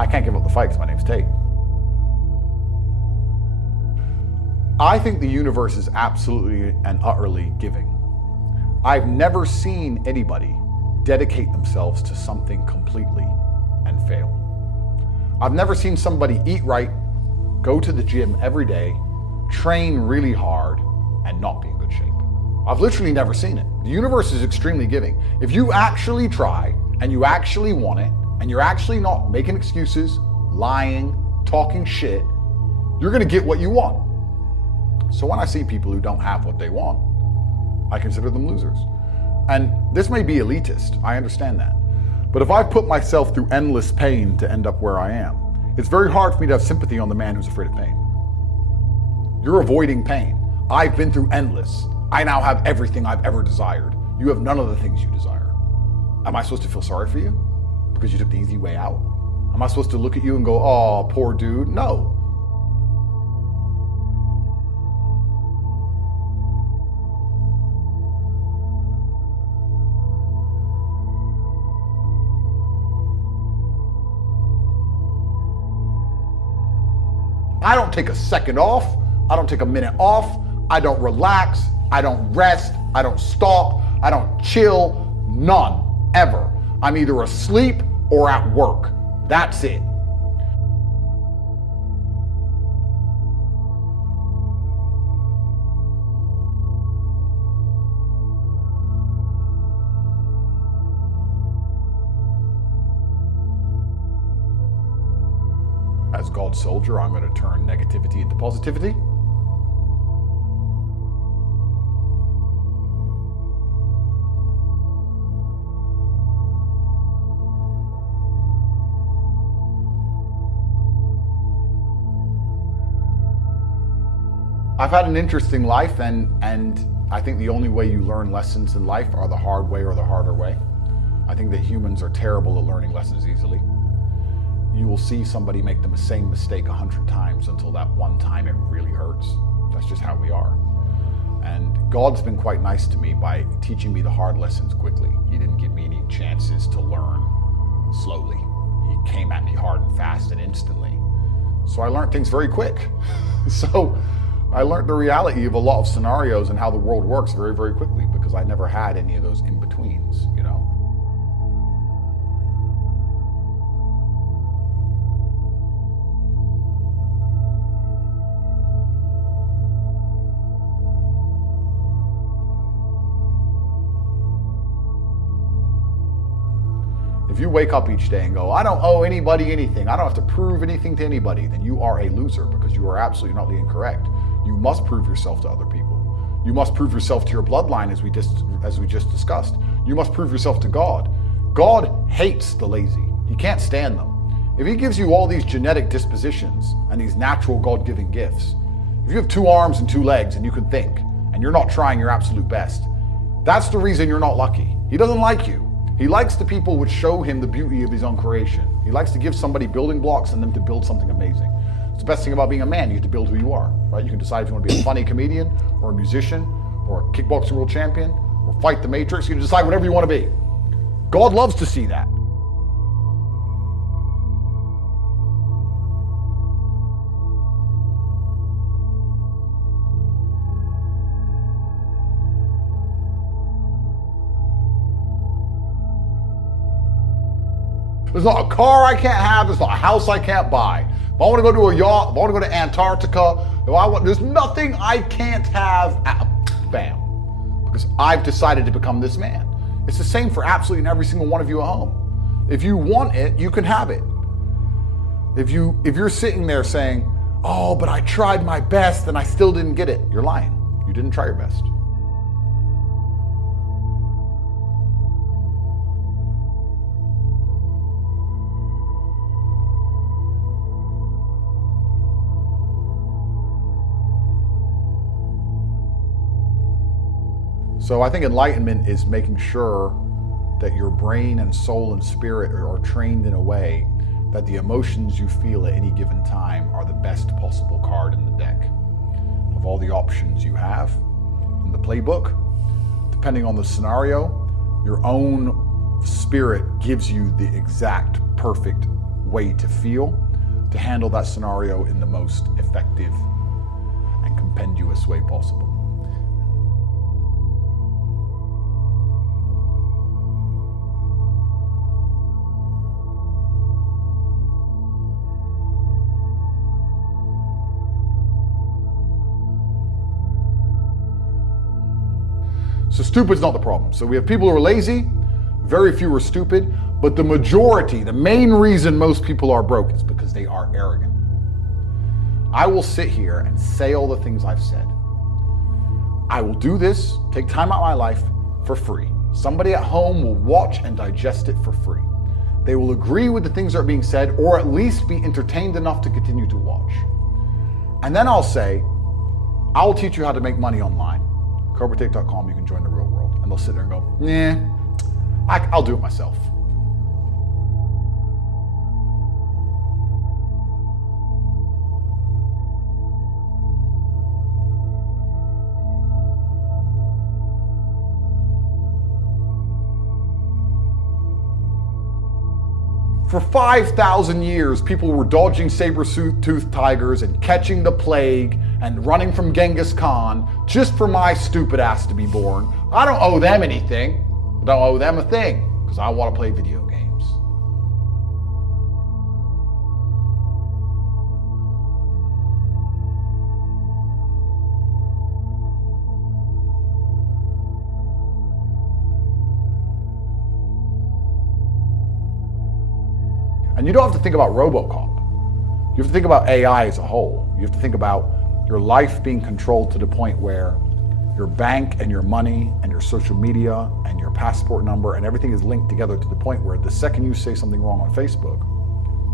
I can't give up the fight because my name's Tate. I think the universe is absolutely and utterly giving. I've never seen anybody dedicate themselves to something completely and fail. I've never seen somebody eat right, go to the gym every day, train really hard, and not be in good shape. I've literally never seen it. The universe is extremely giving. If you actually try and you actually want it, and you're actually not making excuses, lying, talking shit, you're gonna get what you want. So when I see people who don't have what they want, I consider them losers. And this may be elitist, I understand that. But if I put myself through endless pain to end up where I am, it's very hard for me to have sympathy on the man who's afraid of pain. You're avoiding pain. I've been through endless. I now have everything I've ever desired. You have none of the things you desire. Am I supposed to feel sorry for you because you took the easy way out? Am I supposed to look at you and go, oh, poor dude? No. I don't take a second off. I don't take a minute off. I don't relax. I don't rest. I don't stop. I don't chill. None, ever. I'm either asleep or at work. That's it. As God's soldier, I'm going to turn negativity into positivity. I've had an interesting life, and I think the only way you learn lessons in life are the hard way or the harder way. I think that humans are terrible at learning lessons easily. You will see somebody make the same mistake 100 times until that one time it really hurts. That's just how we are. And God's been quite nice to me by teaching me the hard lessons quickly. He didn't give me any chances to learn slowly. He came at me hard and fast and instantly. So I learned things very quick. So I learned the reality of a lot of scenarios and how the world works very, very quickly because I never had any of those in-betweens, you know? If you wake up each day and go, I don't owe anybody anything, I don't have to prove anything to anybody, then you are a loser because you are absolutely not incorrect. You must prove yourself to other people. You must prove yourself to your bloodline as we just discussed. You must prove yourself to God. God hates the lazy. He can't stand them. If he gives you all these genetic dispositions and these natural God-given gifts, if you have 2 arms and 2 legs and you can think, and you're not trying your absolute best, that's the reason you're not lucky. He doesn't like you. He likes the people which show him the beauty of his own creation. He likes to give somebody building blocks and them to build something amazing. It's the best thing about being a man. You get to build who you are, right? You can decide if you want to be a funny comedian or a musician or a kickboxing world champion or fight the Matrix. You can decide whatever you want to be. God loves to see that. There's not a car I can't have. There's not a house I can't buy. If I want to go to a yacht, if I want to go to Antarctica, there's nothing I can't have. Bam. Because I've decided to become this man. It's the same for absolutely every single one of you at home. If you want it, you can have it. If you're sitting there saying, oh, but I tried my best and I still didn't get it, you're lying. You didn't try your best. So I think enlightenment is making sure that your brain and soul and spirit are trained in a way that the emotions you feel at any given time are the best possible card in the deck. Of all the options you have in the playbook, depending on the scenario, your own spirit gives you the exact perfect way to feel to handle that scenario in the most effective and compendious way possible. So stupid's not the problem. So we have people who are lazy, very few are stupid, but the majority, the main reason most people are broke is because they are arrogant. I will sit here and say all the things I've said. I will do this, take time out of my life for free. Somebody at home will watch and digest it for free. They will agree with the things that are being said, or at least be entertained enough to continue to watch. And then I'll say, I'll teach you how to make money online. cultivate.com, you can join the real world. And they'll sit there and go, nah, I'll do it myself. For 5,000 years, people were dodging saber-toothed tigers and catching the plague and running from Genghis Khan just for my stupid ass to be born. I don't owe them anything. I don't owe them a thing because I want to play video games. And you don't have to think about RoboCop. You have to think about AI as a whole. You have to think about your life being controlled to the point where your bank and your money and your social media and your passport number and everything is linked together to the point where the second you say something wrong on Facebook,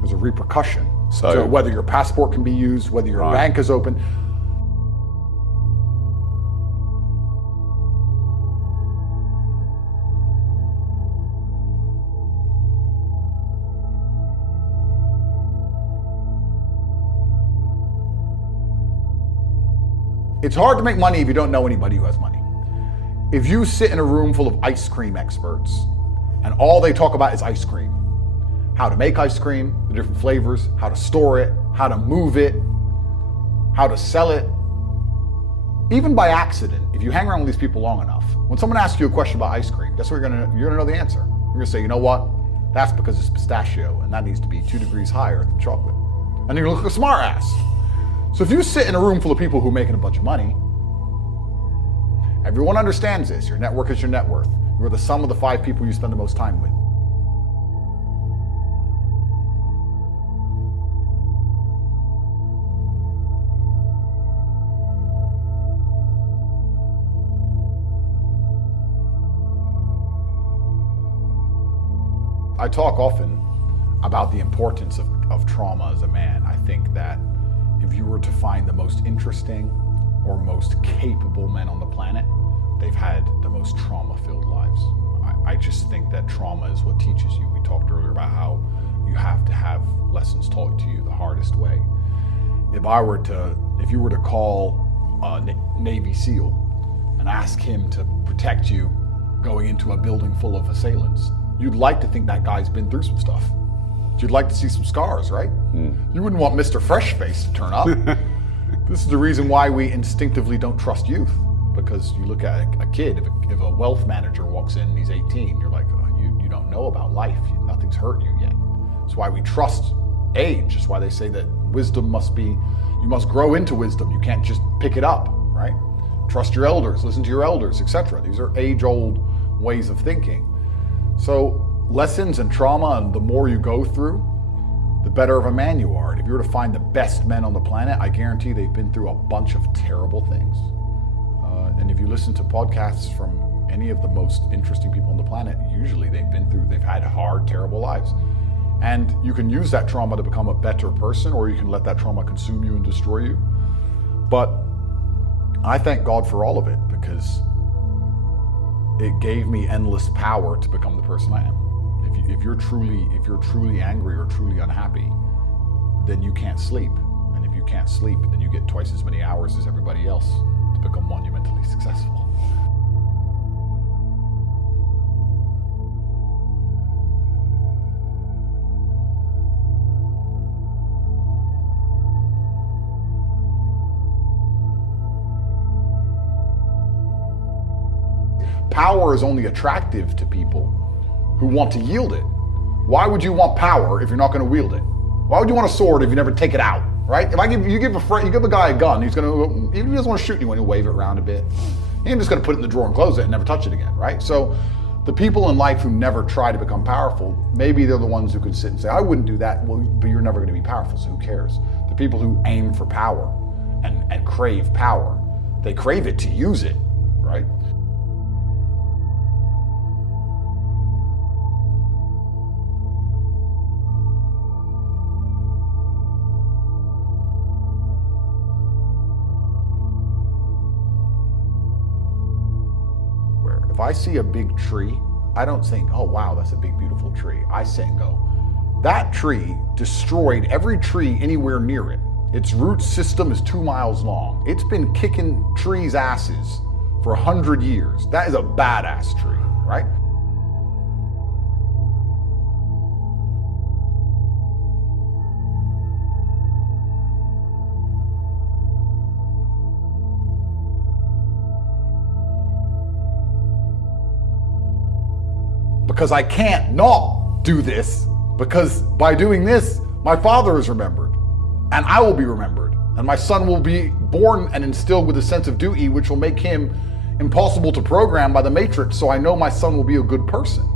there's a repercussion. So whether your passport can be used, whether your bank is open. It's hard to make money if you don't know anybody who has money. If you sit in a room full of ice cream experts and all they talk about is ice cream, how to make ice cream, the different flavors, how to store it, how to move it, how to sell it, even by accident, if you hang around with these people long enough, when someone asks you a question about ice cream, guess what you're gonna know the answer. You're gonna say, you know what? That's because it's pistachio and that needs to be 2 degrees higher than chocolate. And you're gonna look like a smart ass. So if you sit in a room full of people who are making a bunch of money, everyone understands this. Your network is your net worth. You're the sum of the 5 people you spend the most time with. I talk often about the importance of trauma as a man. I think that if you were to find the most interesting or most capable men on the planet, they've had the most trauma-filled lives. I just think that trauma is what teaches you. We talked earlier about how you have to have lessons taught to you the hardest way. If you were to call a Navy SEAL and ask him to protect you going into a building full of assailants, you'd like to think that guy's been through some stuff. You'd like to see some scars, right? You wouldn't want Mr. Freshface to turn up. This is the reason why we instinctively don't trust youth, because you look at a kid, if a wealth manager walks in and he's 18, you're like, oh, you don't know about life. Nothing's hurt you yet. That's why we trust age. That's why they say that wisdom you must grow into wisdom. You can't just pick it up, right? Trust your elders, listen to your elders, etc. These are age-old ways of thinking. So lessons and trauma, and the more you go through, the better of a man you are. And if you were to find the best men on the planet, I guarantee they've been through a bunch of terrible things. And if you listen to podcasts from any of the most interesting people on the planet, usually they've had hard, terrible lives. And you can use that trauma to become a better person, or you can let that trauma consume you and destroy you. But I thank God for all of it, because it gave me endless power to become the person I am. If you're truly angry or truly unhappy, then you can't sleep. And if you can't sleep, then you get twice as many hours as everybody else to become monumentally successful. power is only attractive to people who want to yield it. Why would you want power if you're not going to wield it? Why would you want a sword if you never take it out, right? If you give a guy a gun, even if he doesn't want to shoot anyone, he'll wave it around a bit. He ain't just going to put it in the drawer and close it and never touch it again, right? So the people in life who never try to become powerful, maybe they're the ones who can sit and say, I wouldn't do that. Well, but you're never going to be powerful, so who cares? The people who aim for power and crave power, they crave it to use it, right? If I see a big tree, I don't think, oh wow, that's a big beautiful tree. I sit and go, that tree destroyed every tree anywhere near it. Its root system is 2 miles long. It's been kicking trees' asses for 100 years. That is a badass tree, right? Because I can't not do this, because by doing this, my father is remembered, and I will be remembered, and my son will be born and instilled with a sense of duty, which will make him impossible to program by the matrix, so I know my son will be a good person.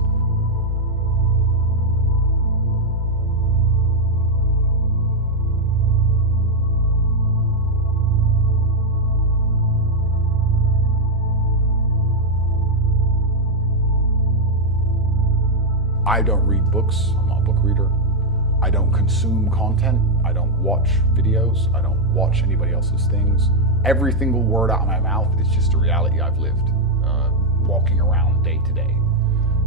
I don't read books, I'm not a book reader. I don't consume content, I don't watch videos, I don't watch anybody else's things. Every single word out of my mouth is just a reality I've lived, walking around day to day.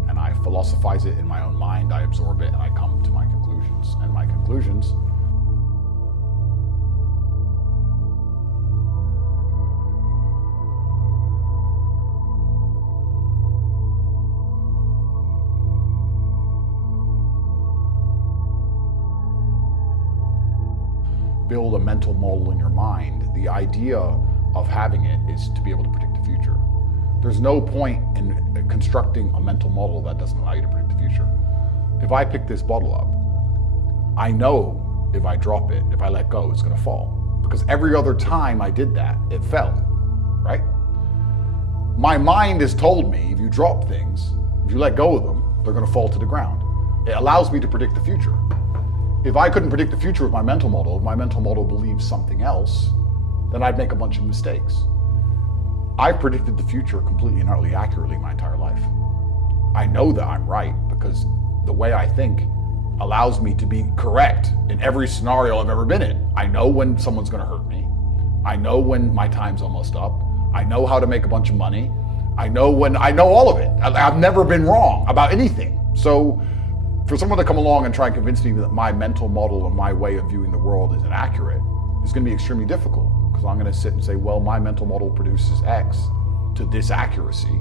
And I philosophize it in my own mind, I absorb it, and I come to my conclusions. And my conclusions build a mental model in your mind. The idea of having it is to be able to predict the future. There's no point in constructing a mental model that doesn't allow you to predict the future. If I pick this bottle up, I know if I drop it, if I let go, it's gonna fall. Because every other time I did that, it fell, right? My mind has told me if you drop things, if you let go of them, they're gonna fall to the ground. It allows me to predict the future. If I couldn't predict the future with my mental model, if my mental model believes something else, then I'd make a bunch of mistakes. I've predicted the future completely and utterly accurately my entire life. I know that I'm right because the way I think allows me to be correct in every scenario I've ever been in. I know when someone's gonna hurt me. I know when my time's almost up. I know how to make a bunch of money. I know all of it. I've never been wrong about anything. So for someone to come along and try and convince me that my mental model and my way of viewing the world is inaccurate, it's going to be extremely difficult, because I'm going to sit and say, well, my mental model produces X to this accuracy.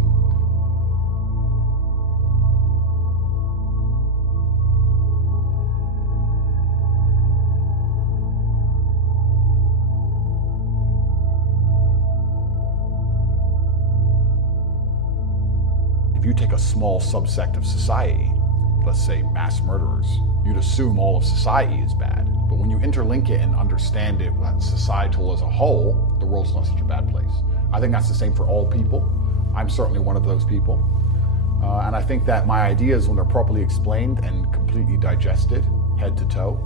If you take a small subsect of society, let's say mass murderers, you'd assume all of society is bad. But when you interlink it and understand it, societal as a whole, the world's not such a bad place. I think that's the same for all people. I'm certainly one of those people. And I think that my ideas, when they're properly explained and completely digested, head to toe,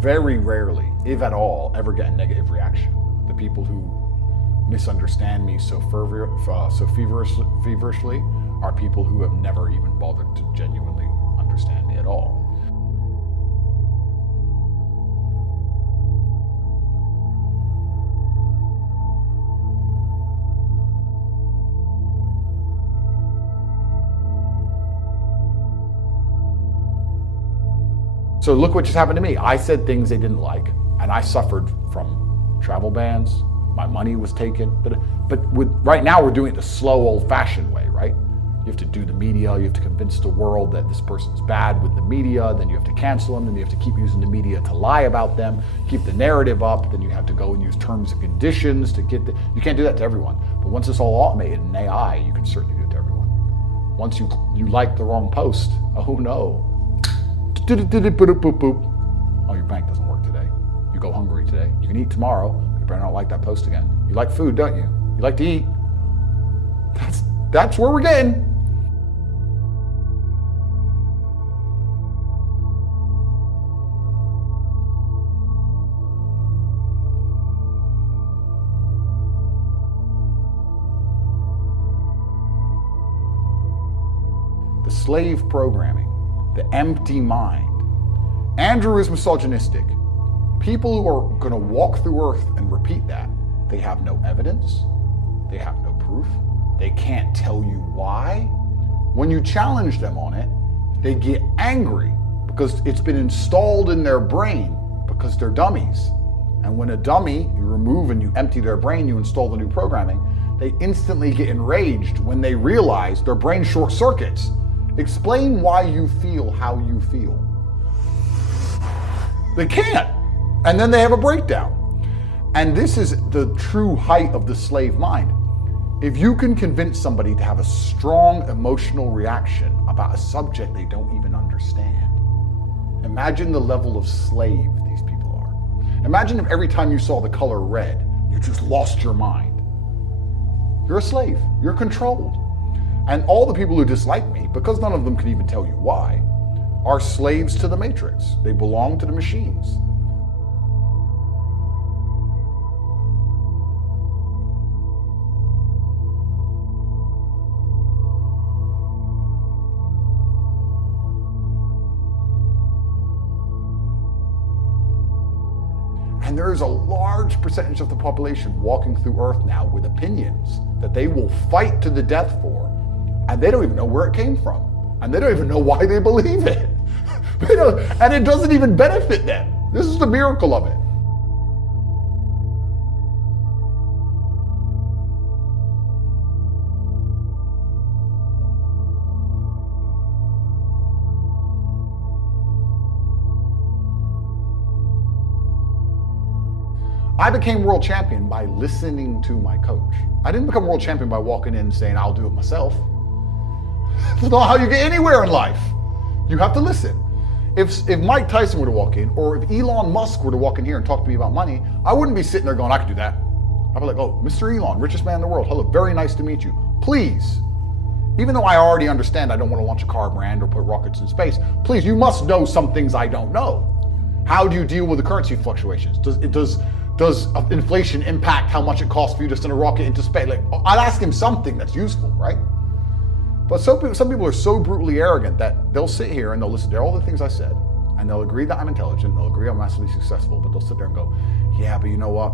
very rarely, if at all, ever get a negative reaction. The people who misunderstand me so feverishly are people who have never even bothered to genuinely understand me at all. So look what just happened to me. I said things they didn't like, and I suffered from travel bans. My money was taken. But right now we're doing it the slow, old-fashioned way, right? You have to do the media, you have to convince the world that this person's bad with the media, then you have to cancel them, then you have to keep using the media to lie about them, keep the narrative up, then you have to go and use terms and conditions to get you can't do that to everyone. But once it's all automated in AI, you can certainly do it to everyone. Once you like the wrong post, oh no. Oh, your bank doesn't work today. You go hungry today. You can eat tomorrow. You better not like that post again. You like food, don't you? You like to eat. That's where we're getting. The slave programming, the empty mind. Andrew is misogynistic. People who are going to walk through earth and repeat that, they have no evidence, they have no proof, they can't tell you why. When you challenge them on it, they get angry because it's been installed in their brain because they're dummies. And when a dummy, you remove and you empty their brain, you install the new programming, they instantly get enraged when they realize their brain short circuits. Explain why you feel how you feel. They can't. And then they have a breakdown. And this is the true height of the slave mind. If you can convince somebody to have a strong emotional reaction about a subject they don't even understand, imagine the level of slave these people are. Imagine if every time you saw the color red, you just lost your mind. You're a slave. You're controlled. And all the people who dislike me, because none of them can even tell you why, are slaves to the matrix. They belong to the machines. And there is a large percentage of the population walking through Earth now with opinions that they will fight to the death for, and they don't even know where it came from. And they don't even know why they believe it. And it doesn't even benefit them. This is the miracle of it. I became world champion by listening to my coach. I didn't become world champion by walking in and saying, I'll do it myself. That's not how you get anywhere in life. You have to listen. If Mike Tyson were to walk in, or if Elon Musk were to walk in here and talk to me about money, I wouldn't be sitting there going, I could do that. I'd be like, oh, Mr. Elon, richest man in the world. Hello, very nice to meet you. Please, even though I already understand I don't want to launch a car brand or put rockets in space, please, you must know some things I don't know. How do you deal with the currency fluctuations? Does inflation impact how much it costs for you to send a rocket into space? Like, I'd ask him something that's useful, right? But some people are so brutally arrogant that they'll sit here and they'll listen to all the things I said, and they'll agree that I'm intelligent, they'll agree I'm massively successful, but they'll sit there and go, yeah, but you know what?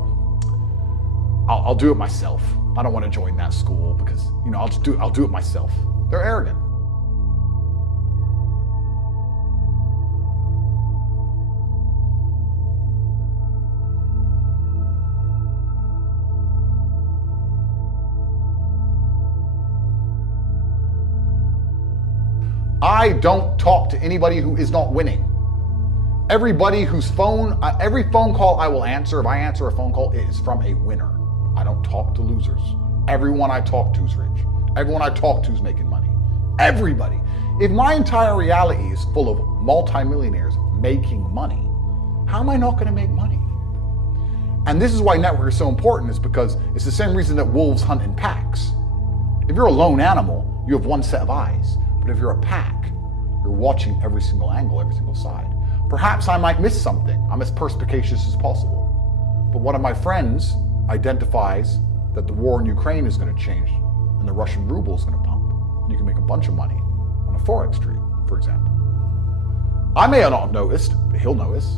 I'll do it myself. I don't want to join that school because, you know, I'll do it myself. They're arrogant. I don't talk to anybody who is not winning. Everybody whose every phone call I will answer, if I answer a phone call, it is from a winner. I don't talk to losers. Everyone I talk to is rich. Everyone I talk to is making money. Everybody. If my entire reality is full of multimillionaires making money, how am I not going to make money? And this is why network is so important, is because it's the same reason that wolves hunt in packs. If you're a lone animal, you have one set of eyes. But if you're a pack, you're watching every single angle, every single side. Perhaps I might miss something. I'm as perspicacious as possible. But one of my friends identifies that the war in Ukraine is going to change and the Russian ruble is going to pump. And you can make a bunch of money on a Forex trade, for example. I may not have noticed, but he'll notice.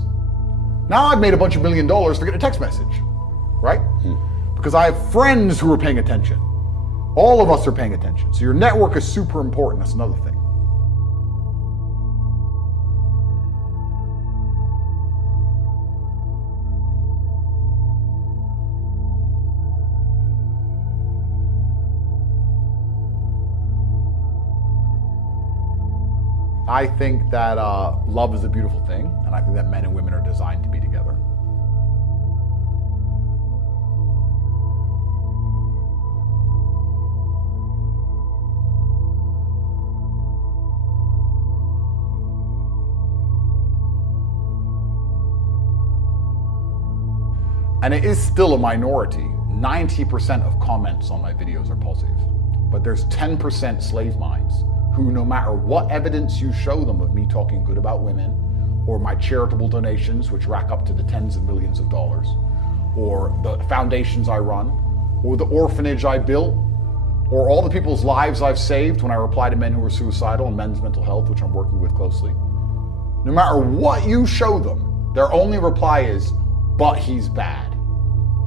Now I've made a bunch of $1 million for getting a text message, right? Because I have friends who are paying attention. All of us are paying attention. So your network is super important. That's another thing. I think that love is a beautiful thing, and I think that men and women are designed to be together. And it is still a minority. 90% of comments on my videos are positive. But there's 10% slave minds who, no matter what evidence you show them of me talking good about women, or my charitable donations, which rack up to the tens of millions of dollars, or the foundations I run, or the orphanage I built, or all the people's lives I've saved when I reply to men who are suicidal and men's mental health, which I'm working with closely. No matter what you show them, their only reply is, but he's bad.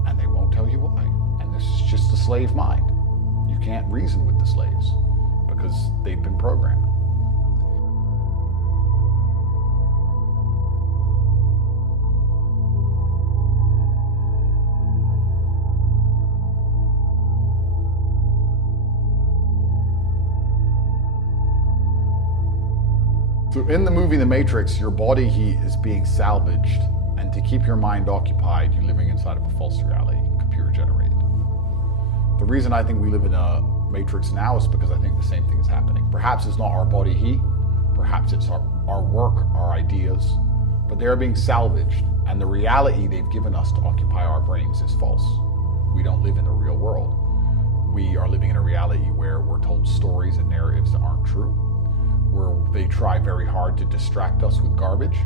And they won't tell you why. And this is just the slave mind. You can't reason with the slaves because they've been programmed. So in the movie The Matrix, your body heat is being salvaged, and to keep your mind occupied, you're living inside of a false reality, computer generated. The reason I think we live in a matrix now is because I think the same thing is happening. Perhaps it's not our body heat, perhaps it's our work, our ideas, but they're being salvaged, and the reality they've given us to occupy our brains is false. We don't live in the real world. We are living in a reality where we're told stories and narratives that aren't true, where they try very hard to distract us with garbage.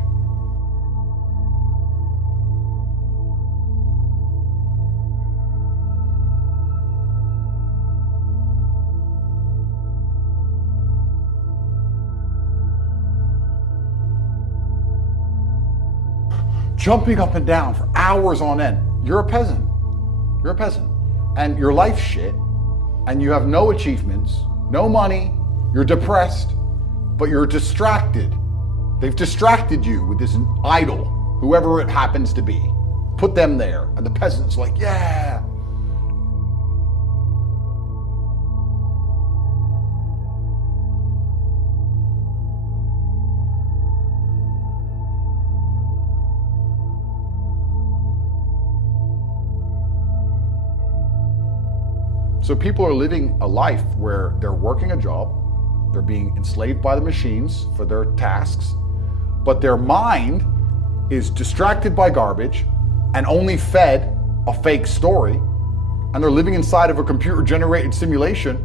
Jumping up and down for hours on end. You're a peasant. You're a peasant. And your life's shit, and you have no achievements, no money, you're depressed, but you're distracted. They've distracted you with this idol, whoever it happens to be. Put them there, and the peasant's like, yeah. So people are living a life where they're working a job, they're being enslaved by the machines for their tasks, but their mind is distracted by garbage and only fed a fake story, and they're living inside of a computer-generated simulation.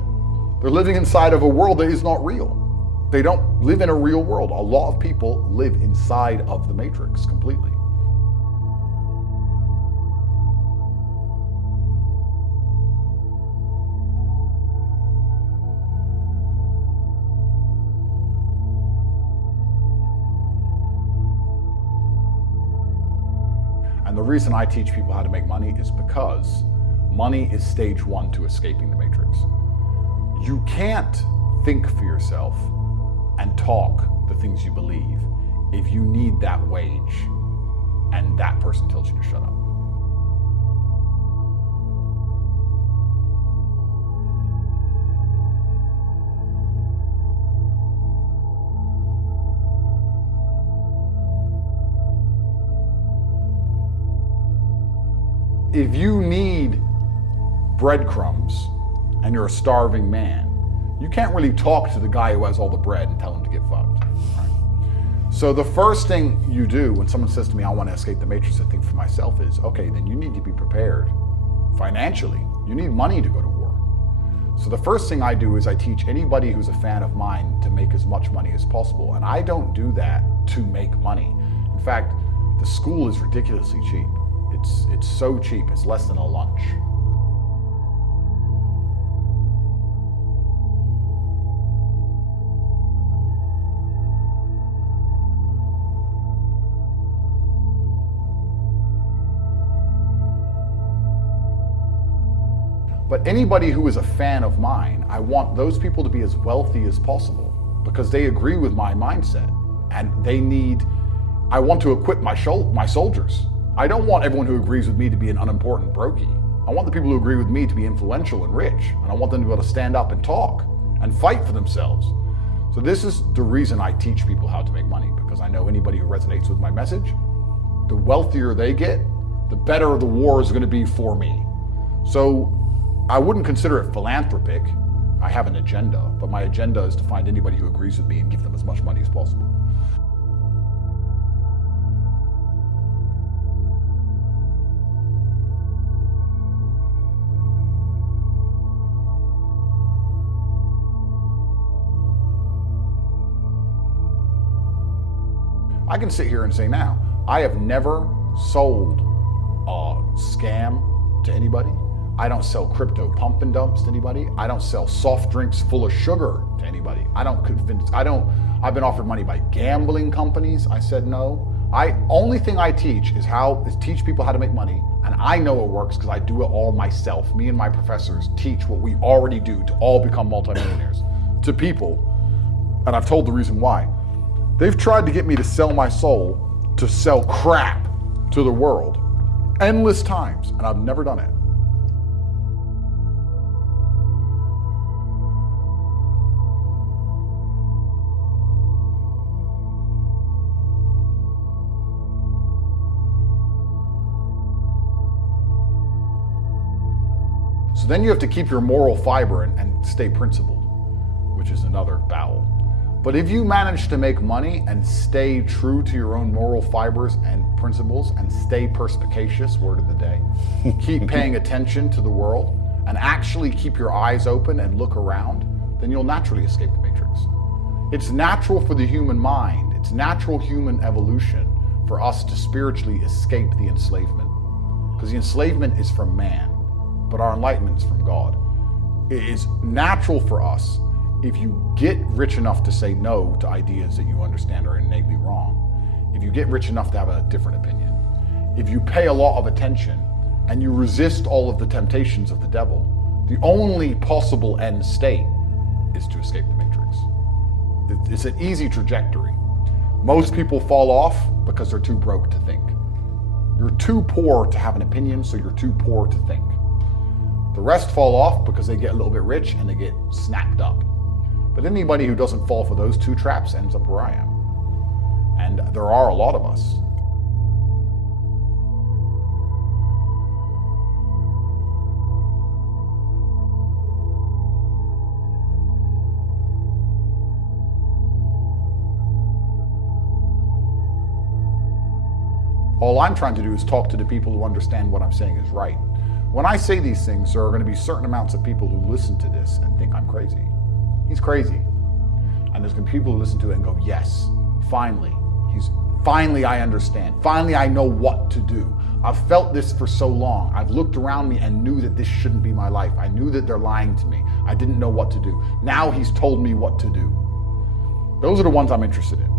They're living inside of a world that is not real. They don't live in a real world. A lot of people live inside of the matrix completely. And the reason I teach people how to make money is because money is stage one to escaping the matrix. You can't think for yourself and talk the things you believe if you need that wage and that person tells you to shut up. If you need breadcrumbs and you're a starving man, you can't really talk to the guy who has all the bread and tell him to get fucked. Right? So the first thing you do when someone says to me, I want to escape the matrix, I think for myself is, okay, then you need to be prepared financially. You need money to go to war. So the first thing I do is I teach anybody who's a fan of mine to make as much money as possible. And I don't do that to make money. In fact, the school is ridiculously cheap. It's so cheap, it's less than a lunch. But anybody who is a fan of mine, I want those people to be as wealthy as possible because they agree with my mindset and I want to equip my soldiers. I don't want everyone who agrees with me to be an unimportant brokey. I want the people who agree with me to be influential and rich, and I want them to be able to stand up and talk and fight for themselves. So this is the reason I teach people how to make money, because I know anybody who resonates with my message, the wealthier they get, the better the war is going to be for me. So I wouldn't consider it philanthropic. I have an agenda, but my agenda is to find anybody who agrees with me and give them as much money as possible. I can sit here and say now, I have never sold a scam to anybody. I don't sell crypto pump and dumps to anybody. I don't sell soft drinks full of sugar to anybody. I've been offered money by gambling companies. I said no. Only thing I teach is teach people how to make money, and I know it works because I do it all myself. Me and my professors teach what we already do to all become multimillionaires to people, and I've told the reason why. They've tried to get me to sell my soul, to sell crap to the world, endless times, and I've never done it. So then you have to keep your moral fiber and stay principled, which is another battle. But if you manage to make money and stay true to your own moral fibers and principles and stay perspicacious, word of the day, keep paying attention to the world and actually keep your eyes open and look around, then you'll naturally escape the matrix. It's natural for the human mind, it's natural human evolution for us to spiritually escape the enslavement. Because the enslavement is from man, but our enlightenment is from God. It is natural for us, if you get rich enough to say no to ideas that you understand are innately wrong, if you get rich enough to have a different opinion, if you pay a lot of attention and you resist all of the temptations of the devil, the only possible end state is to escape the matrix. It's an easy trajectory. Most people fall off because they're too broke to think. You're too poor to have an opinion, so you're too poor to think. The rest fall off because they get a little bit rich and they get snapped up. But anybody who doesn't fall for those two traps ends up where I am. And there are a lot of us. All I'm trying to do is talk to the people who understand what I'm saying is right. When I say these things, there are going to be certain amounts of people who listen to this and think I'm crazy. He's crazy. And there's going to be people who listen to it and go, yes, finally I understand. Finally, I know what to do. I've felt this for so long. I've looked around me and knew that this shouldn't be my life. I knew that they're lying to me. I didn't know what to do. Now he's told me what to do. Those are the ones I'm interested in.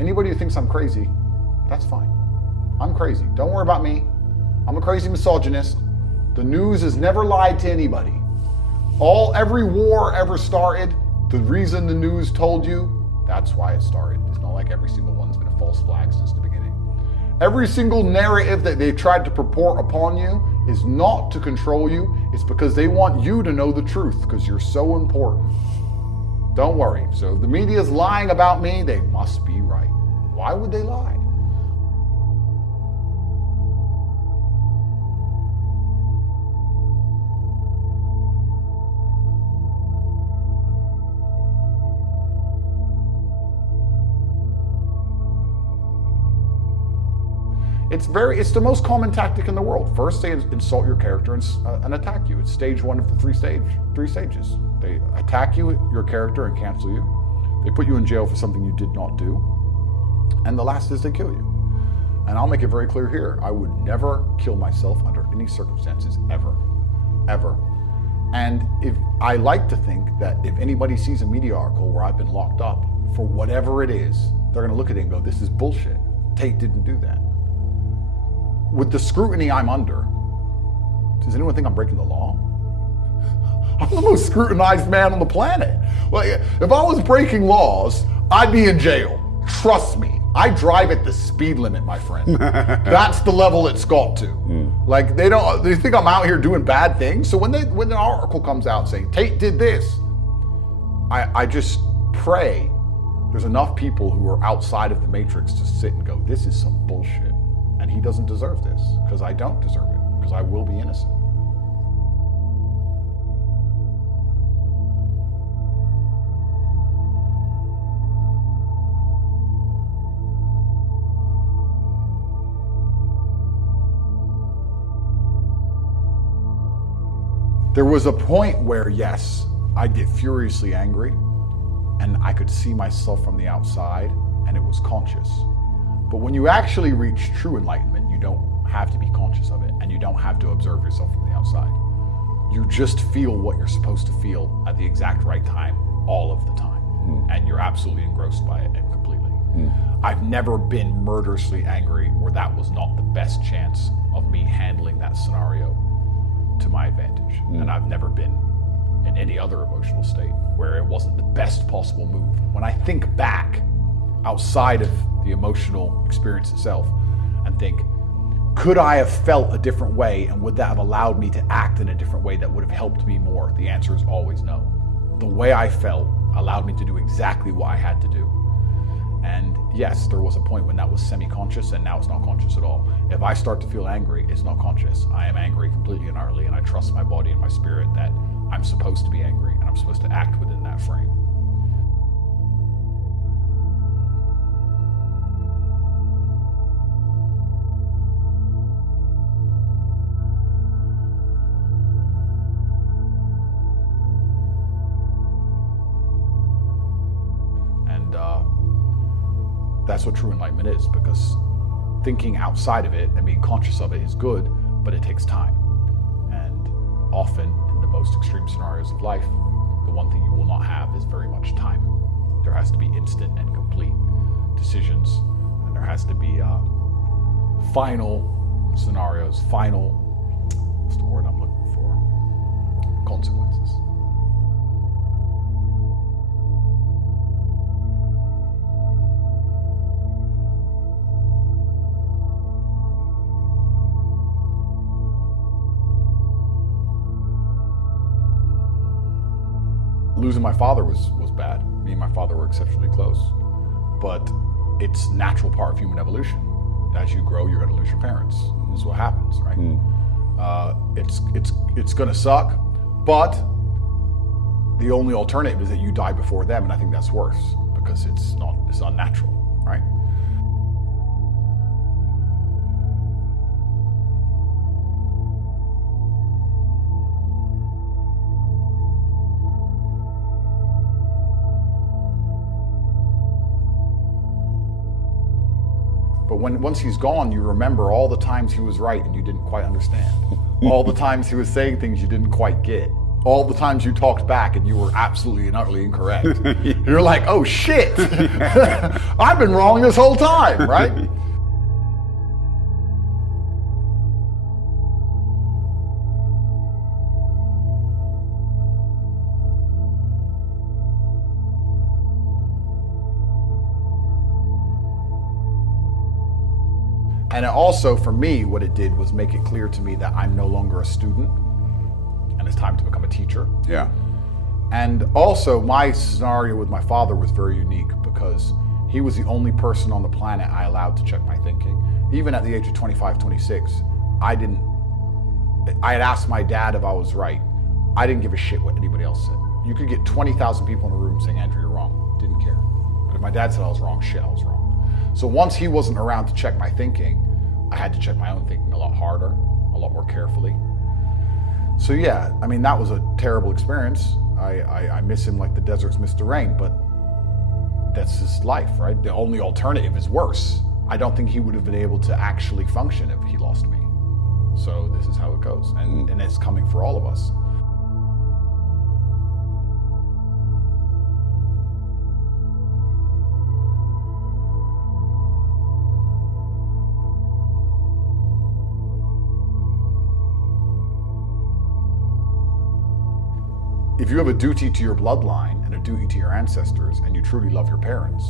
Anybody who thinks I'm crazy, that's fine. I'm crazy. Don't worry about me. I'm a crazy misogynist. The news has never lied to anybody. Every war ever started, the reason the news told you, that's why it started. It's not like every single one's been a false flag since the beginning. Every single narrative that they tried to purport upon you is not to control you. It's because they want you to know the truth because you're so important. Don't worry. So if the media is lying about me, they must be right. Why would they lie? It's the most common tactic in the world. First, they insult your character and attack you. It's stage one of the three stages. They attack you, your character, and cancel you. They put you in jail for something you did not do. And the last is they kill you. And I'll make it very clear here, I would never kill myself under any circumstances, ever, ever. And if I like to think that if anybody sees a media article where I've been locked up for whatever it is, they're gonna look at it and go, this is bullshit. Tate didn't do that. With the scrutiny I'm under, does anyone think I'm breaking the law? I'm the most scrutinized man on the planet. Well, if I was breaking laws, I'd be in jail. Trust me. I drive at the speed limit, my friend. That's the level it's got to. Like they think I'm out here doing bad things. So when an article comes out saying Tate did this, I just pray there's enough people who are outside of the matrix to sit and go, this is some bullshit. And he doesn't deserve this, because I don't deserve it, because I will be innocent. There was a point where, yes, I'd get furiously angry and I could see myself from the outside and it was conscious. But when you actually reach true enlightenment, you don't have to be conscious of it and you don't have to observe yourself from the outside. You just feel what you're supposed to feel at the exact right time, all of the time. And you're absolutely engrossed by it and completely. I've never been murderously angry where that was not the best chance of me handling that scenario to my advantage. And I've never been in any other emotional state where it wasn't the best possible move. When I think back outside of the emotional experience itself and think, could I have felt a different way and would that have allowed me to act in a different way that would have helped me more? The answer is always no. The way I felt allowed me to do exactly what I had to do. And yes, there was a point when that was semi-conscious and now it's not conscious at all. If I start to feel angry, it's not conscious. I am angry completely and utterly, and I trust my body and my spirit that I'm supposed to be angry and I'm supposed to act within that frame. That's what true enlightenment is, because thinking outside of it and being conscious of it is good, but it takes time. And often in the most extreme scenarios of life, the one thing you will not have is very much time. There has to be instant and complete decisions, and there has to be final scenarios, final, what's the word I'm looking for? Consequences. Losing my father was bad. Me and my father were exceptionally close, but it's a natural part of human evolution. As you grow, you're going to lose your parents. This is what happens, right? It's going to suck, but the only alternative is that you die before them, and I think that's worse because it's unnatural, right? But once he's gone, you remember all the times he was right and you didn't quite understand. All the times he was saying things you didn't quite get. All the times you talked back and you were absolutely and utterly incorrect. You're like, oh shit, I've been wrong this whole time, right? And it also, for me, what it did was make it clear to me that I'm no longer a student and it's time to become a teacher. Yeah. And also, my scenario with my father was very unique because he was the only person on the planet I allowed to check my thinking. Even at the age of 25, 26, I had asked my dad if I was right. I didn't give a shit what anybody else said. You could get 20,000 people in a room saying, Andrew, you're wrong. Didn't care. But if my dad said I was wrong, shit, I was wrong. So once he wasn't around to check my thinking, I had to check my own thinking a lot harder, a lot more carefully. So yeah, I mean, that was a terrible experience. I miss him like the deserts miss the rain, but that's his life, right? The only alternative is worse. I don't think he would have been able to actually function if he lost me. So this is how it goes, and it's coming for all of us. If you have a duty to your bloodline and a duty to your ancestors and you truly love your parents,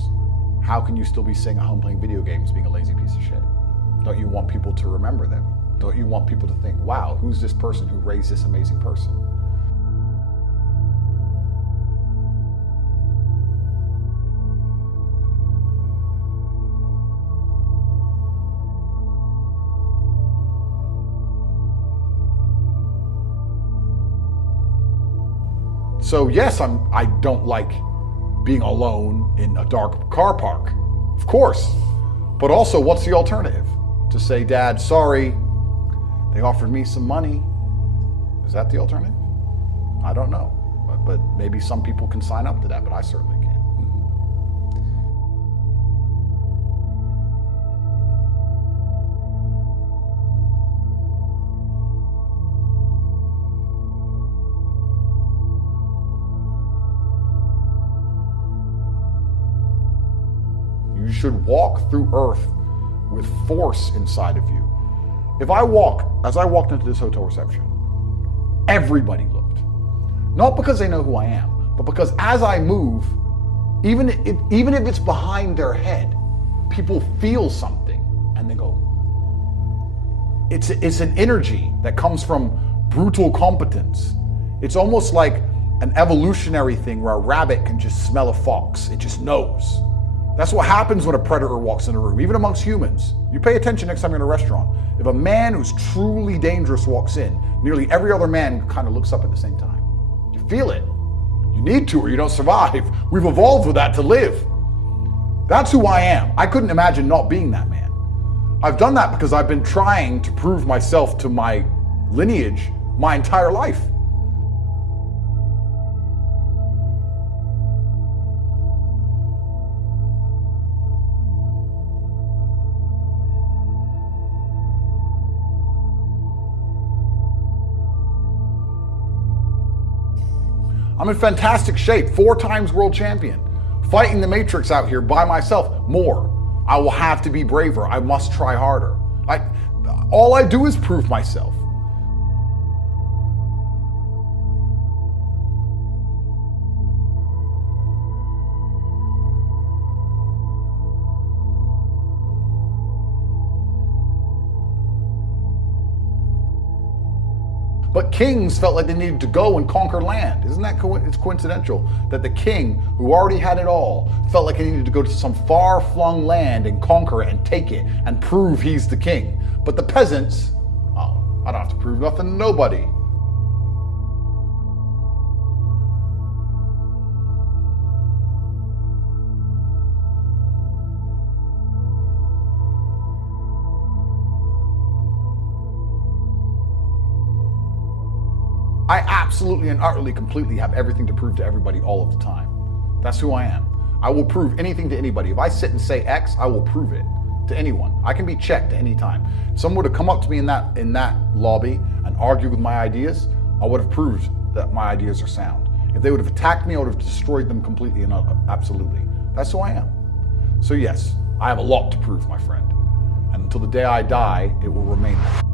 how can you still be sitting at home playing video games being a lazy piece of shit? Don't you want people to remember them? Don't you want people to think, wow, who's this person who raised this amazing person? So yes, I don't like being alone in a dark car park, of course. But also, what's the alternative? To say, Dad, sorry, they offered me some money. Is that the alternative? I don't know. But maybe some people can sign up to that, but I certainly can't. You should walk through earth with force inside of you. As I walked into this hotel reception, everybody looked. Not because they know who I am, but because as I move, even if it's behind their head, people feel something and they go, it's an energy that comes from brutal competence. It's almost like an evolutionary thing where a rabbit can just smell a fox. It just knows. That's what happens when a predator walks in a room, even amongst humans. You pay attention next time you're in a restaurant. If a man who's truly dangerous walks in, nearly every other man kind of looks up at the same time. You feel it. You need to or you don't survive. We've evolved with that to live. That's who I am. I couldn't imagine not being that man. I've done that because I've been trying to prove myself to my lineage my entire life. I'm in fantastic shape, 4 times world champion. Fighting the Matrix out here by myself, more. I will have to be braver. I must try harder. All I do is prove myself. But kings felt like they needed to go and conquer land. Isn't that it's coincidental that the king, who already had it all, felt like he needed to go to some far-flung land and conquer it and take it and prove he's the king. But the peasants, oh, I don't have to prove nothing to nobody. I absolutely and utterly, completely have everything to prove to everybody all of the time. That's who I am. I will prove anything to anybody. If I sit and say X, I will prove it to anyone. I can be checked at any time. If someone were to come up to me in that lobby and argue with my ideas, I would have proved that my ideas are sound. If they would have attacked me, I would have destroyed them completely and absolutely. That's who I am. So yes, I have a lot to prove, my friend. And until the day I die, it will remain that.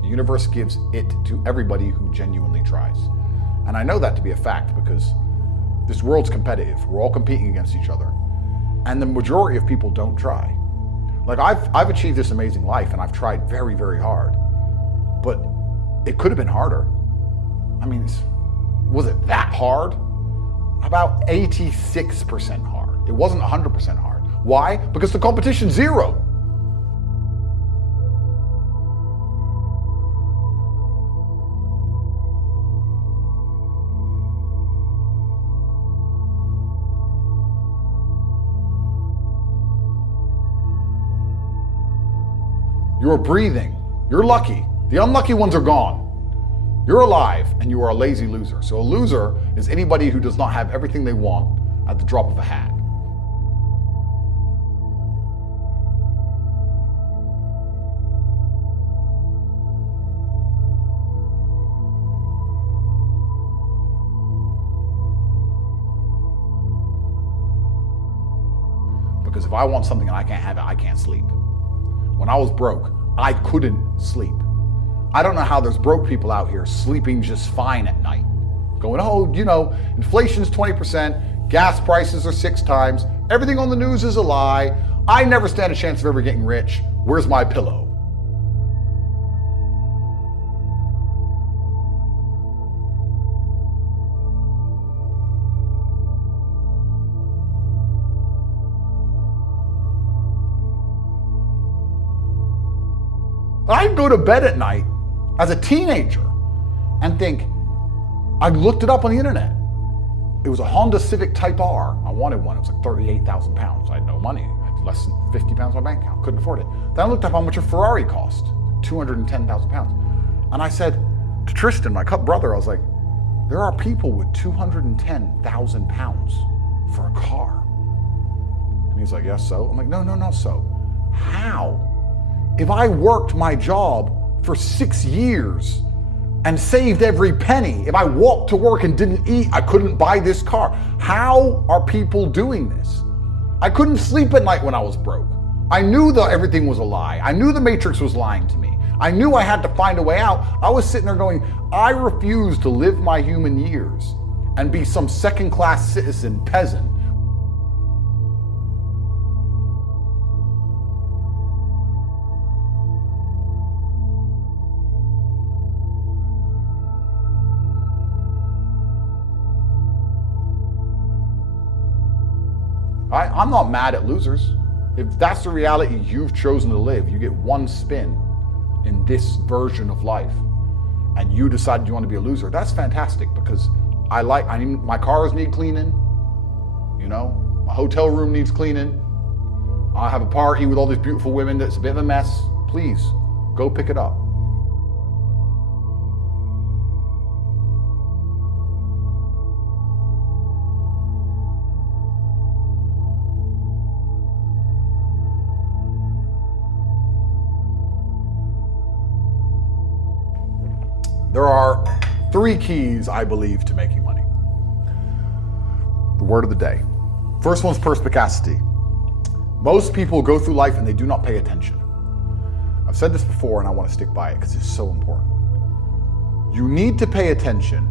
The universe gives it to everybody who genuinely tries. And I know that to be a fact because this world's competitive. We're all competing against each other. And the majority of people don't try. Like I've achieved this amazing life and I've tried very, very hard. But it could have been harder. I mean, was it that hard? About 86% hard. It wasn't 100% hard. Why? Because the competition's zero. You're breathing. You're lucky. The unlucky ones are gone. You're alive and you are a lazy loser. So a loser is anybody who does not have everything they want at the drop of a hat. Because if I want something and I can't have it, I can't sleep. When I was broke, I couldn't sleep. I don't know how there's broke people out here sleeping just fine at night. Going, oh, you know, inflation's 20%, gas prices are 6 times, everything on the news is a lie, I never stand a chance of ever getting rich, where's my pillow? I'd go to bed at night as a teenager and think, I looked it up on the internet. It was a Honda Civic Type R. I wanted one. It was like 38,000 pounds. I had no money. I had less than 50 pounds in my bank account. Couldn't afford it. Then I looked up how much a Ferrari cost. 210,000 pounds. And I said to Tristan, my brother, I was like, there are people with 210,000 pounds for a car. And he's like, yes, so? I'm like, no, so. How? If I worked my job for 6 years and saved every penny, if I walked to work and didn't eat, I couldn't buy this car. How are people doing this? I couldn't sleep at night when I was broke. I knew that everything was a lie. I knew the Matrix was lying to me. I knew I had to find a way out. I was sitting there going, I refuse to live my human years and be some second-class citizen peasant. I'm not mad at losers. If that's the reality you've chosen to live, you get one spin in this version of life, and you decided you want to be a loser, that's fantastic, because my cars need cleaning, my hotel room needs cleaning. I have a party with all these beautiful women that's a bit of a mess. Please, go pick it up. There are 3 keys, I believe, to making money. The word of the day. First one's perspicacity. Most people go through life and they do not pay attention. I've said this before and I want to stick by it because it's so important. You need to pay attention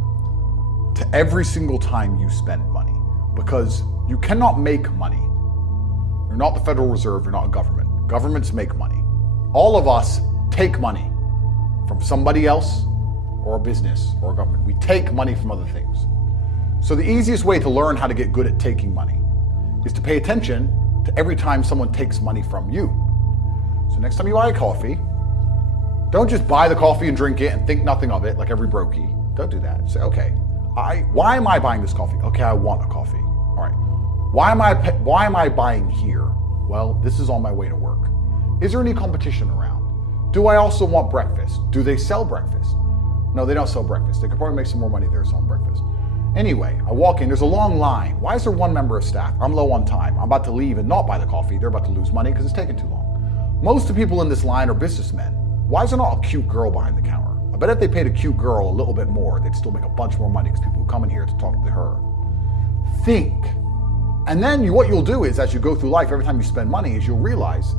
to every single time you spend money, because you cannot make money. You're not the Federal Reserve, you're not a government. Governments make money. All of us take money from somebody else, or a business, or a government. We take money from other things. So the easiest way to learn how to get good at taking money is to pay attention to every time someone takes money from you. So next time you buy a coffee, don't just buy the coffee and drink it and think nothing of it like every brokey. Don't do that. Say, okay, why am I buying this coffee? Okay, I want a coffee. All right. Why am I buying here? Well, this is on my way to work. Is there any competition around? Do I also want breakfast? Do they sell breakfast? No, they don't sell breakfast. They could probably make some more money there selling breakfast. Anyway, I walk in, there's a long line. Why is there one member of staff? I'm low on time. I'm about to leave and not buy the coffee. They're about to lose money because it's taking too long. Most of the people in this line are businessmen. Why is there not a cute girl behind the counter? I bet if they paid a cute girl a little bit more, they'd still make a bunch more money because people would come in here to talk to her. Think. And then what you'll do is, as you go through life, every time you spend money, is you'll realize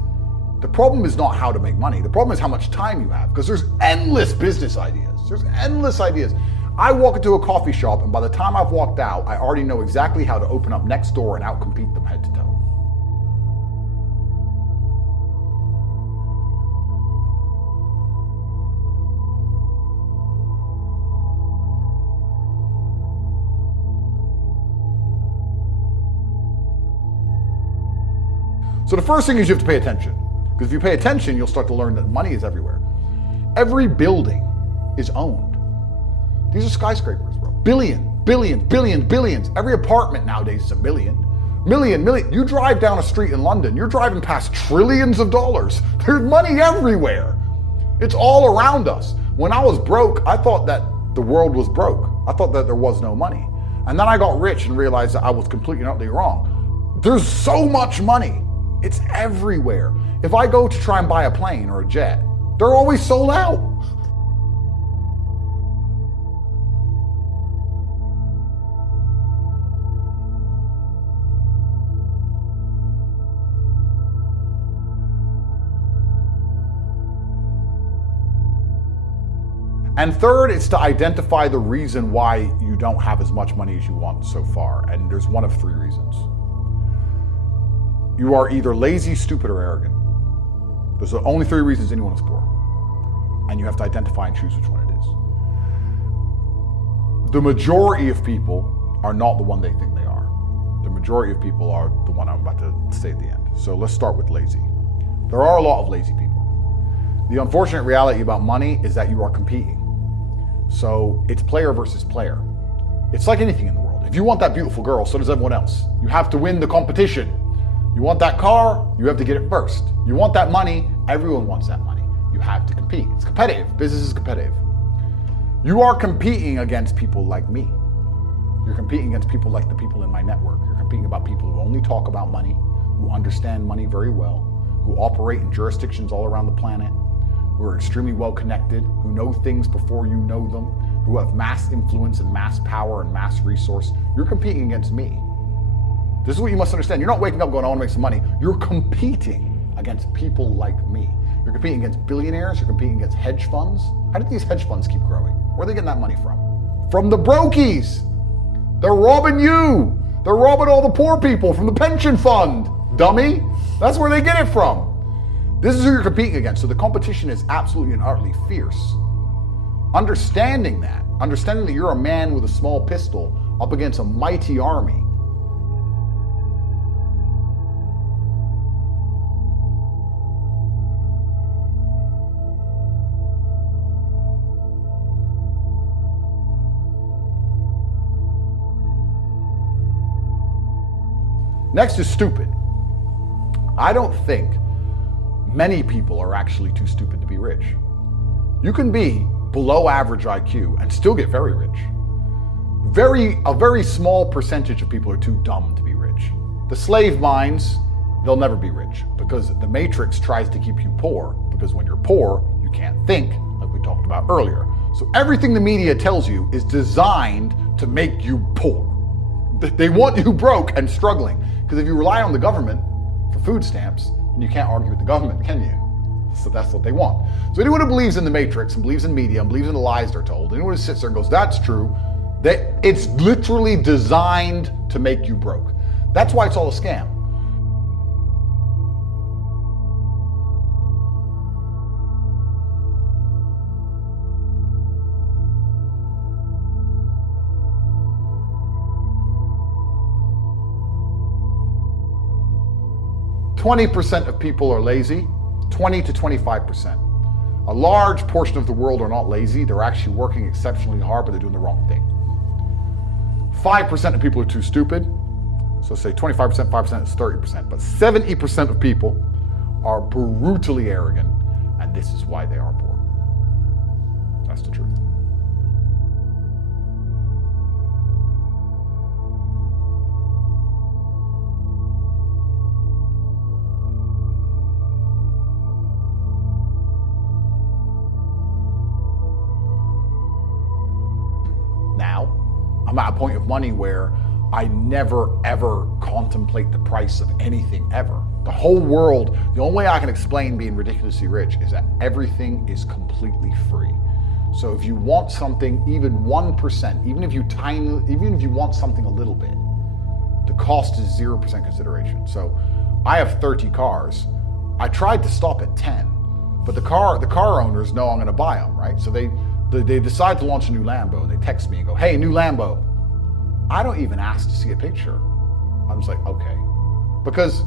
the problem is not how to make money. The problem is how much time you have, because there's endless business ideas. There's endless ideas. I walk into a coffee shop, and by the time I've walked out, I already know exactly how to open up next door and outcompete them head to toe. So the first thing is you have to pay attention. Because if you pay attention, you'll start to learn that money is everywhere. Every building is owned. These are skyscrapers, bro. Billions. Every apartment nowadays is a million. You drive down a street in London, you're driving past trillions of dollars. There's money everywhere. It's all around us. When I was broke, I thought that the world was broke. I thought that there was no money. And then I got rich and realized that I was completely and utterly wrong. There's so much money. It's everywhere. If I go to try and buy a plane or a jet, they're always sold out. And third, it's to identify the reason why you don't have as much money as you want so far. And there's one of 3 reasons. You are either lazy, stupid, or arrogant. Those are the only 3 reasons anyone is poor. And you have to identify and choose which one it is. The majority of people are not the one they think they are. The majority of people are the one I'm about to say at the end. So let's start with lazy. There are a lot of lazy people. The unfortunate reality about money is that you are competing. So it's player versus player. It's like anything in the world. If you want that beautiful girl, so does everyone else. You have to win the competition. You want that car, you have to get it first. You want that money, everyone wants that money. You have to compete. It's competitive. Business is competitive. You are competing against people like me. You're competing against people like the people in my network. You're competing about people who only talk about money, who understand money very well, who operate in jurisdictions all around the planet, who are extremely well connected, who know things before you know them, who have mass influence and mass power and mass resource. You're competing against me. This is what you must understand. You're not waking up going, I want to make some money. You're competing against people like me. You're competing against billionaires. You're competing against hedge funds. How did these hedge funds keep growing? Where are they getting that money from? From the brokies. They're robbing you. They're robbing all the poor people from the pension fund, dummy. That's where they get it from. This is who you're competing against. So the competition is absolutely and utterly fierce. Understanding that you're a man with a small pistol up against a mighty army. Next is stupid. I don't think many people are actually too stupid to be rich. You can be below average IQ and still get very rich. A very small percentage of people are too dumb to be rich. The slave minds, they'll never be rich because the matrix tries to keep you poor, because when you're poor, you can't think, like we talked about earlier. So everything the media tells you is designed to make you poor. They want you broke and struggling. Because if you rely on the government for food stamps, then you can't argue with the government, can you? So that's what they want. So anyone who believes in the matrix and believes in media and believes in the lies they're told, anyone who sits there and goes, that's true, it's literally designed to make you broke. That's why it's all a scam. %20 of people are lazy, 20 to 25%. A large portion of the world are not lazy, they're actually working exceptionally hard, but they're doing the wrong thing. 5% of people are too stupid, so say 25%, 5% is 30%, but 70% of people are brutally arrogant, and this is why they are poor. That's the truth. I'm at a point of money where I never ever contemplate the price of anything ever. The whole world, the only way I can explain being ridiculously rich is that everything is completely free. So if you want something, even 1%, even if you want something a little bit, the cost is 0% consideration. So I have 30 cars. I tried to stop at 10, but the car owners know I'm going to buy them, right? So they decide to launch a new Lambo, and they text me and go, hey, new Lambo. I don't even ask to see a picture. I'm just like, okay. Because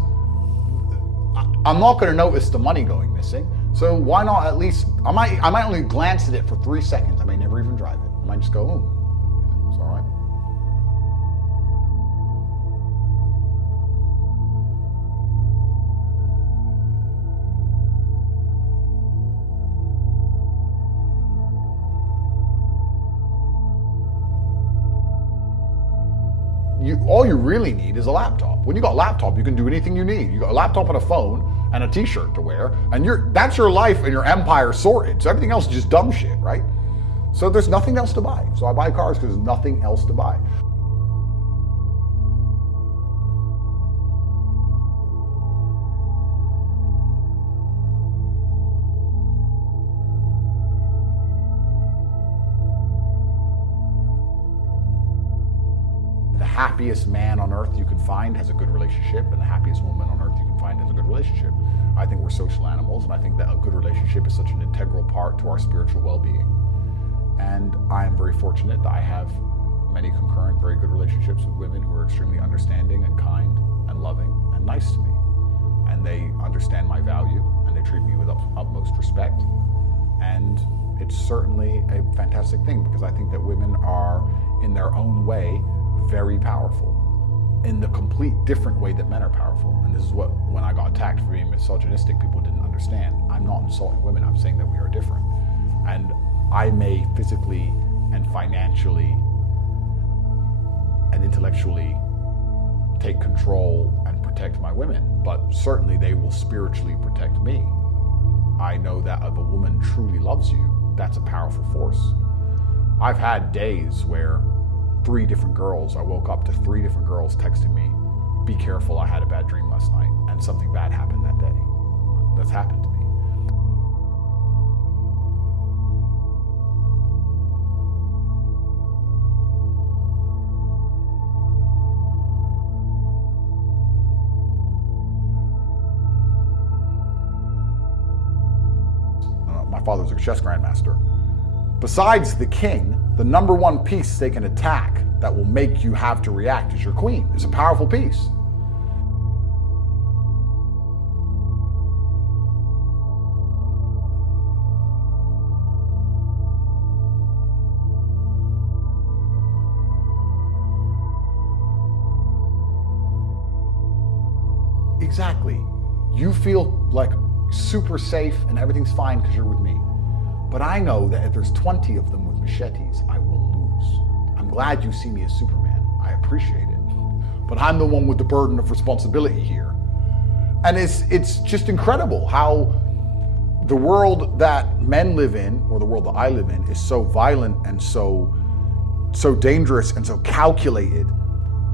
I'm not going to notice the money going missing. So why not at least, I might only glance at it for 3 seconds. I may never even drive it. I might just go, oh, it's all right. All you really need is a laptop. When you got a laptop, you can do anything you need. You got a laptop and a phone and a t-shirt to wear, and that's your life and your empire sorted. So everything else is just dumb shit, right? So there's nothing else to buy. So I buy cars because there's nothing else to buy. The happiest man on earth you can find has a good relationship, and the happiest woman on earth you can find has a good relationship. I think we're social animals, and I think that a good relationship is such an integral part to our spiritual well-being. And I am very fortunate that I have many concurrent, very good relationships with women who are extremely understanding and kind and loving and nice to me. And they understand my value, and they treat me with utmost respect. And it's certainly a fantastic thing, because I think that women are in their own way, very powerful. In the complete different way that men are powerful. And this is what, when I got attacked for being misogynistic, people didn't understand. I'm not insulting women, I'm saying that we are different. And I may physically and financially and intellectually take control and protect my women, but certainly they will spiritually protect me. I know that if a woman truly loves you, that's a powerful force. I've had days where 3 different girls, I woke up to 3 different girls texting me, be careful, I had a bad dream last night, and something bad happened that day. That's happened to me. My father was a chess grandmaster. Besides the king, the number one piece they can attack that will make you have to react is your queen. It's a powerful piece. Exactly. You feel like super safe and everything's fine because you're with me. But I know that if there's 20 of them with machetes, I will lose. I'm glad you see me as Superman. I appreciate it. But I'm the one with the burden of responsibility here. And it's just incredible how the world that men live in, or the world that I live in, is so violent and so dangerous and so calculated.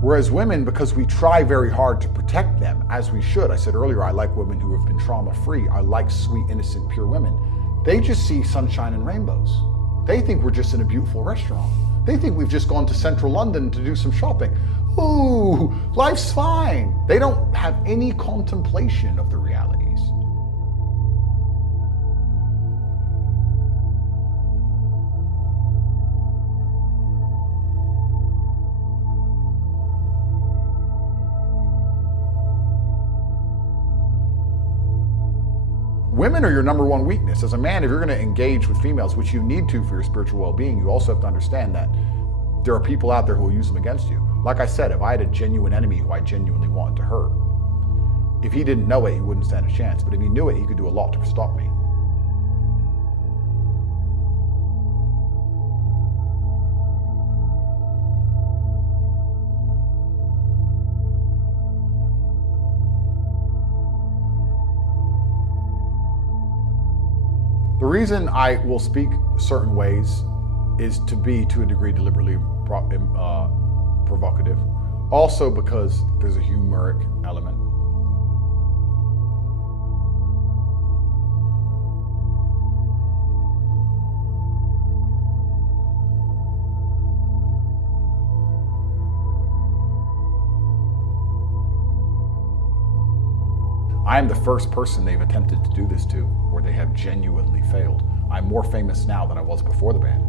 Whereas women, because we try very hard to protect them, as we should. I said earlier, I like women who have been trauma-free. I like sweet, innocent, pure women. They just see sunshine and rainbows. They think we're just in a beautiful restaurant. They think we've just gone to central London to do some shopping. Ooh, life's fine. They don't have any contemplation of the realities. Women are your number one weakness. As a man, if you're going to engage with females, which you need to for your spiritual well-being, you also have to understand that there are people out there who will use them against you. Like I said, if I had a genuine enemy who I genuinely wanted to hurt, if he didn't know it, he wouldn't stand a chance. But if he knew it, he could do a lot to stop me. The reason I will speak certain ways is to be, to a degree, deliberately provocative. Also because there's a humoric element. I am the first person they've attempted to do this to, where they have genuinely failed. I'm more famous now than I was before the ban.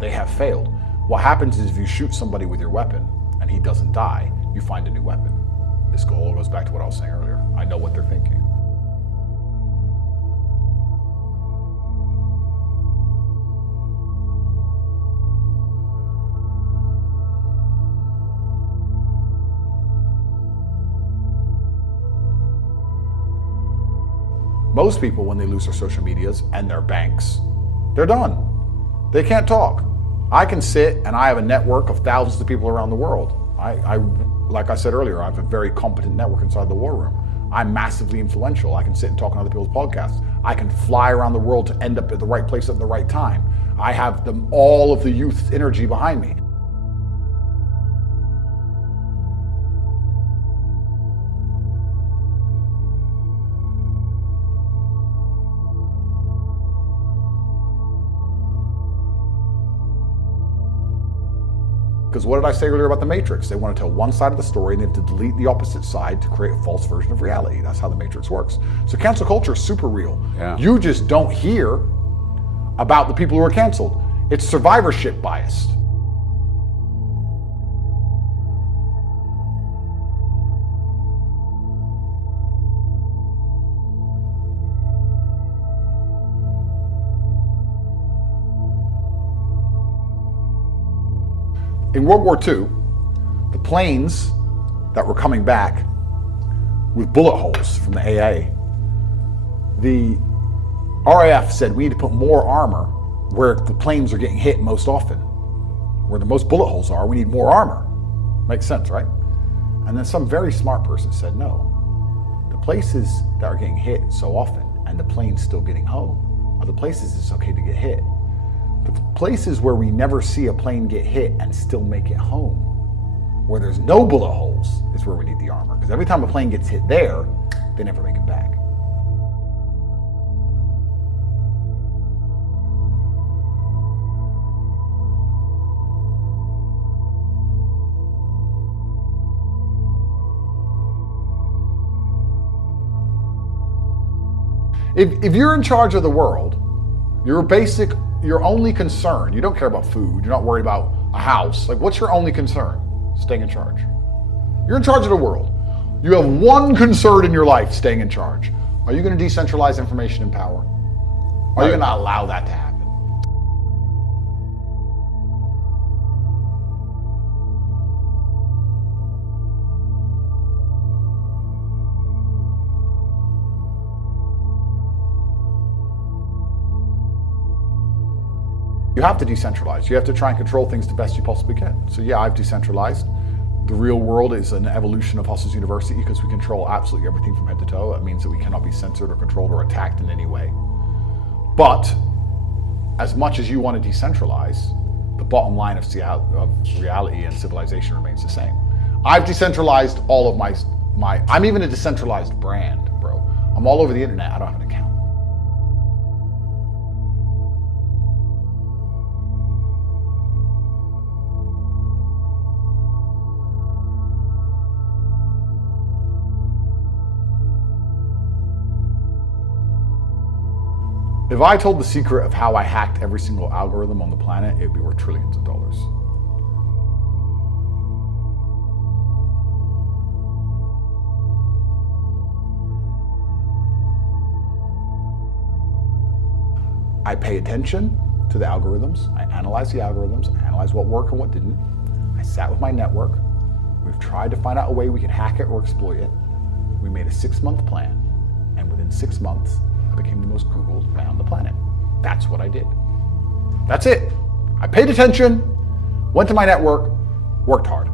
They have failed. What happens is if you shoot somebody with your weapon and he doesn't die, you find a new weapon. This all goes back to what I was saying earlier. I know what they're thinking. Most people, when they lose their social medias and their banks, they're done. They can't talk. I can sit and I have a network of thousands of people around the world. Like I said earlier, I have a very competent network inside the war room. I'm massively influential. I can sit and talk on other people's podcasts. I can fly around the world to end up at the right place at the right time. I have all of the youth's energy behind me. Because what did I say earlier about the Matrix? They want to tell one side of the story and they have to delete the opposite side to create a false version of reality. That's how the Matrix works. So cancel culture is super real. Yeah. You just don't hear about the people who are canceled. It's survivorship biased. In World War II, the planes that were coming back with bullet holes from the AA, the RAF said we need to put more armor where the planes are getting hit most often. Where the most bullet holes are, we need more armor. Makes sense, right? And then some very smart person said, no, the places that are getting hit so often and the planes still getting home are the places it's okay to get hit. The places where we never see a plane get hit and still make it home, where there's no bullet holes, is where we need the armor. Because every time a plane gets hit there, they never make it back. If you're in charge of the world, your only concern, you don't care about food, you're not worried about a house. Like, what's your only concern? Staying in charge. You're in charge of the world. You have one concern in your life, staying in charge. Are you going to decentralize information and power? Are you going to allow that to happen? You have to decentralize. You have to try and control things the best you possibly can. So yeah, I've decentralized. The real world is an evolution of Hustle's University because we control absolutely everything from head to toe. That means that we cannot be censored or controlled or attacked in any way. But as much as you want to decentralize, the bottom line of reality and civilization remains the same. I've decentralized all of my I'm even a decentralized brand, bro. I'm all over the internet. I don't have an account. If I told the secret of how I hacked every single algorithm on the planet, it would be worth trillions of dollars. I pay attention to the algorithms. I analyze the algorithms. I analyze what worked and what didn't. I sat with my network. We've tried to find out a way we can hack it or exploit it. We made a 6-month plan, and within 6 months, I became the most Googled man on the planet. That's what I did. That's it. I paid attention, went to my network, worked hard.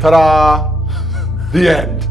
Ta-da! The end.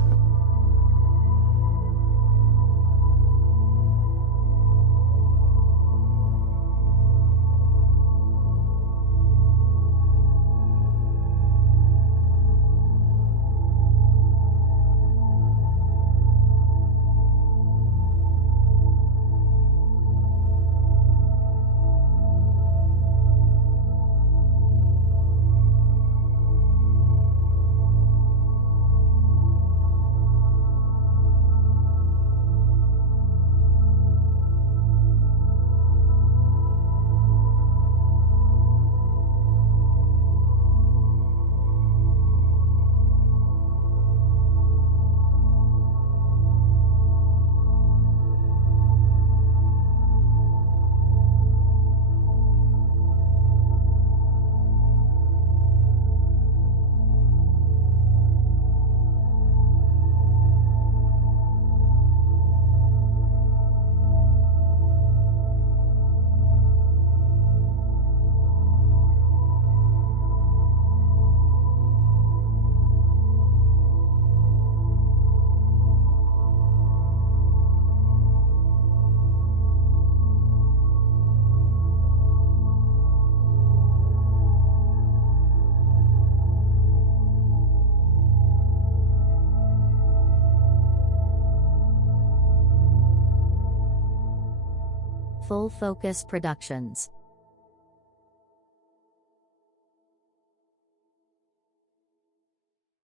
Full Focus Productions.